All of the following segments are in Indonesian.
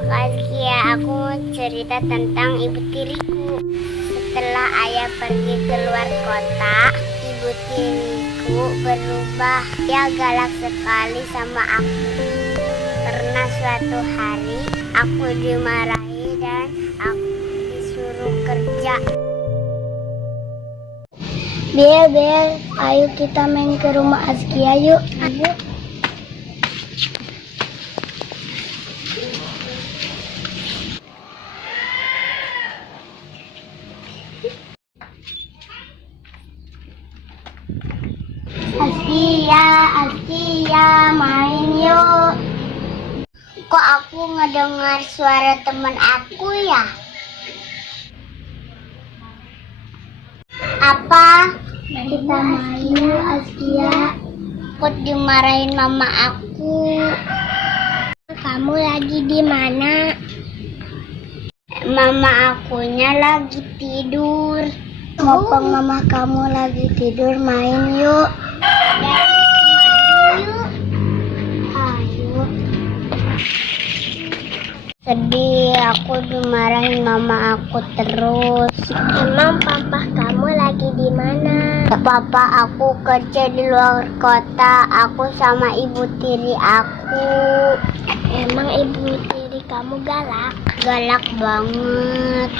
Kak Azkia, aku mau cerita tentang ibu tiriku. Setelah ayah pergi keluar kota, ibu tiriku berubah. Dia galak sekali sama aku. Karena suatu hari aku dimarahi dan aku disuruh kerja. Bel, ayo kita main ke rumah Azkia yuk. Ayo. Azkia, main yuk. Kok aku ngedengar suara teman aku ya? Apa? Kita main yuk, Azkia. Aku dimarahin mama aku. Kamu lagi di mana? Mama akunya lagi tidur. Mumpung mama kamu lagi tidur, main yuk. Ayo. Sedih, aku dimarahin mama aku terus. Emang papa kamu lagi di mana? Papa aku kerja di luar kota. Aku sama ibu tiri aku. Emang ibu tiri kamu galak? Galak banget.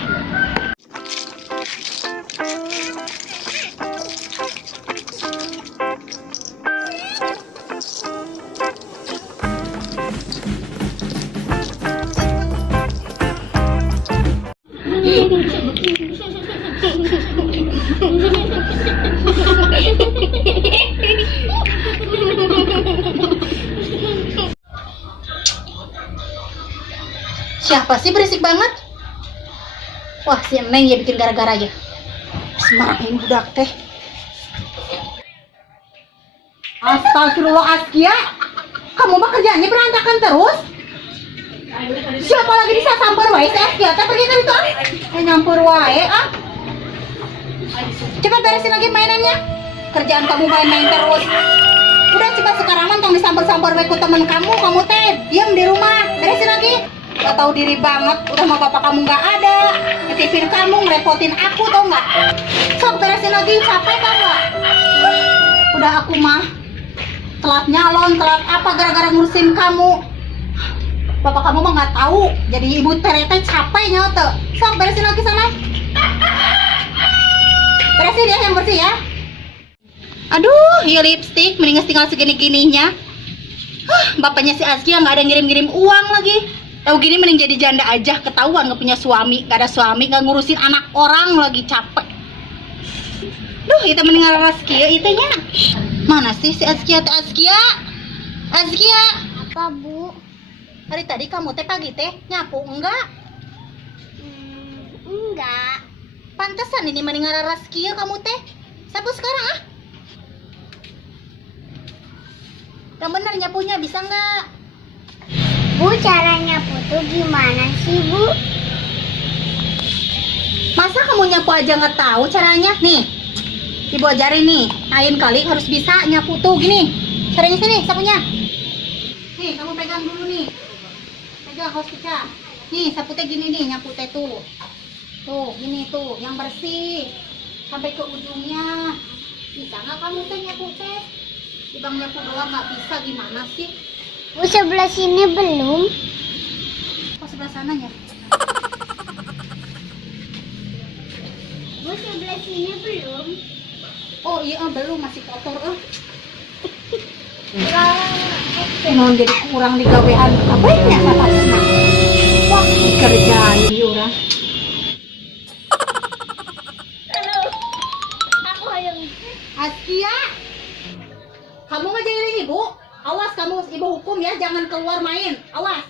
Siapa sih berisik banget? Wah, si Neng ya bikin gara-gara aja. Semarahin budak teh. Astagfirullah, Azkia. Kamu mah kerjanya berantakan terus. Siapa lagi bisa samper wae si Azkia? Teh pergi dari itu ah. Nyampur wae ah. Cepat beresin lagi mainannya. Kerjaan kamu main-main terus. Udah coba sekarang tong disamper-samper wae ku temen kamu teh diam di rumah. Beresin lagi. Gak tahu diri banget, udah sama bapak kamu nggak ada, ngetipin kamu, ngerepotin aku, tau nggak? Sok beresin lagi, capek tau nggak? Udah aku mah telat nyalon, telat apa gara-gara ngurusin kamu. Bapak kamu mah nggak tahu, jadi ibu ternyata capek nyote. Sok beresin lagi sana. Beresin ya yang bersih ya. Aduh, ya lipstick, mendingan tinggal segini-gininya. Bapaknya si Azkia nggak ada ngirim-ngirim uang lagi. Tahu gini mending jadi janda aja, ketahuan nggak punya suami, nggak ada suami, nggak ngurusin anak orang lagi capek. Duh, itu mendingan Azkia itunya. Mana sih si Azkia? Azkia. Apa, Bu? Hari tadi kamu teh pagi teh nyapu enggak? Enggak. Pantesan ini mendingan Azkia kamu teh. Sapu sekarang ah. Yang bener nyapunya bisa nggak? Bu, caranya tuh gimana sih, Bu? Masa kamu nyapu aja nggak tahu caranya? Nih, ibu ajarin nih. Lain kali harus bisa nyapu tuh gini. Caranya sini, sapunya. Nih, kamu pegang dulu nih. Pegang, harus pecah. Nih, sapu teh gini nih, nyapu teh tuh. Tuh, gini tuh, yang bersih. Sampai ke ujungnya. Bisa nggak kamu teh nyapu teh? Dibang nyapu doang nggak bisa, gimana sih? Bu, sebelah sini belum. Oh, sebelah sananya. Bu, sebelah sini belum. Oh iya, belum, masih kotor. Emang jadi kurang digawean apa ya kata senang. Wah, dikerjain orang. Aku yang Azkia, kamu ngajarin ibu. Awas kamu, ibu hukum ya, jangan keluar main. Awas.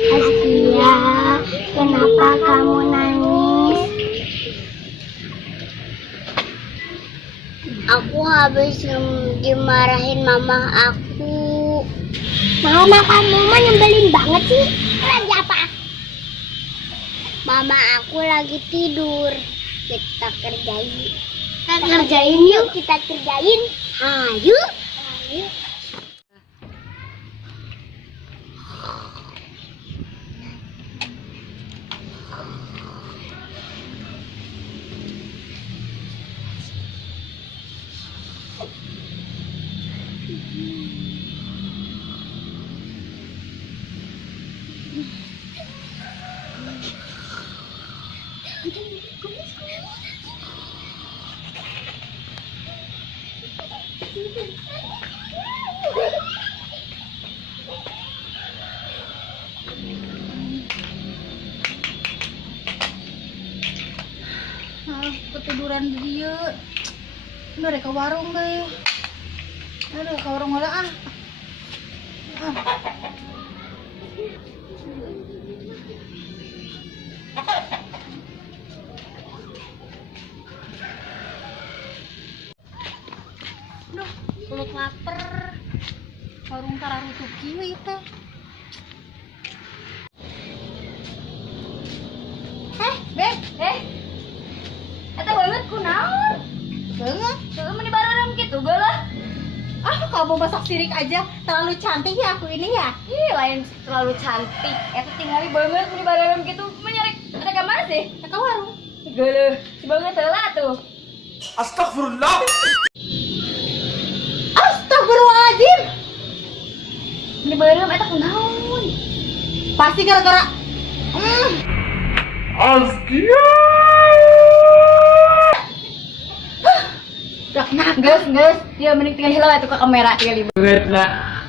Azkia, kenapa kamu nangis? Aku habis dimarahin mama aku. Mama kamu mah nyebelin banget sih. Lagi apa? Mama aku lagi tidur. Kita kerjain. kerjain yuk. Kita kerjain. Ayo. Ayo. Ketiduran dia. Udah ke warung deh. Aduh, ke warung wala ah. Duh, peluk lapar. Warung tararutuk kieu ieu teh. Beb, Eta banget kunaon? banget. Coba meni bareng gitu gelah. Ah, kamu masak sirik aja. Terlalu cantik ya aku ini ya. Ih, lain terlalu cantik. Eta tingali banget meni bareng gitu. Menyarek ada ka mana sih? Ke warung. Geuleuh, si banget heula tuh. Astagfirullah. Astagfirullahaladzim. Meni bareng eta kunaon? Pasti gara-gara Azkia. udah kenapa? Geus, ya mending tinggal heula atuh ka kamera tinggal ibu. Banget nak.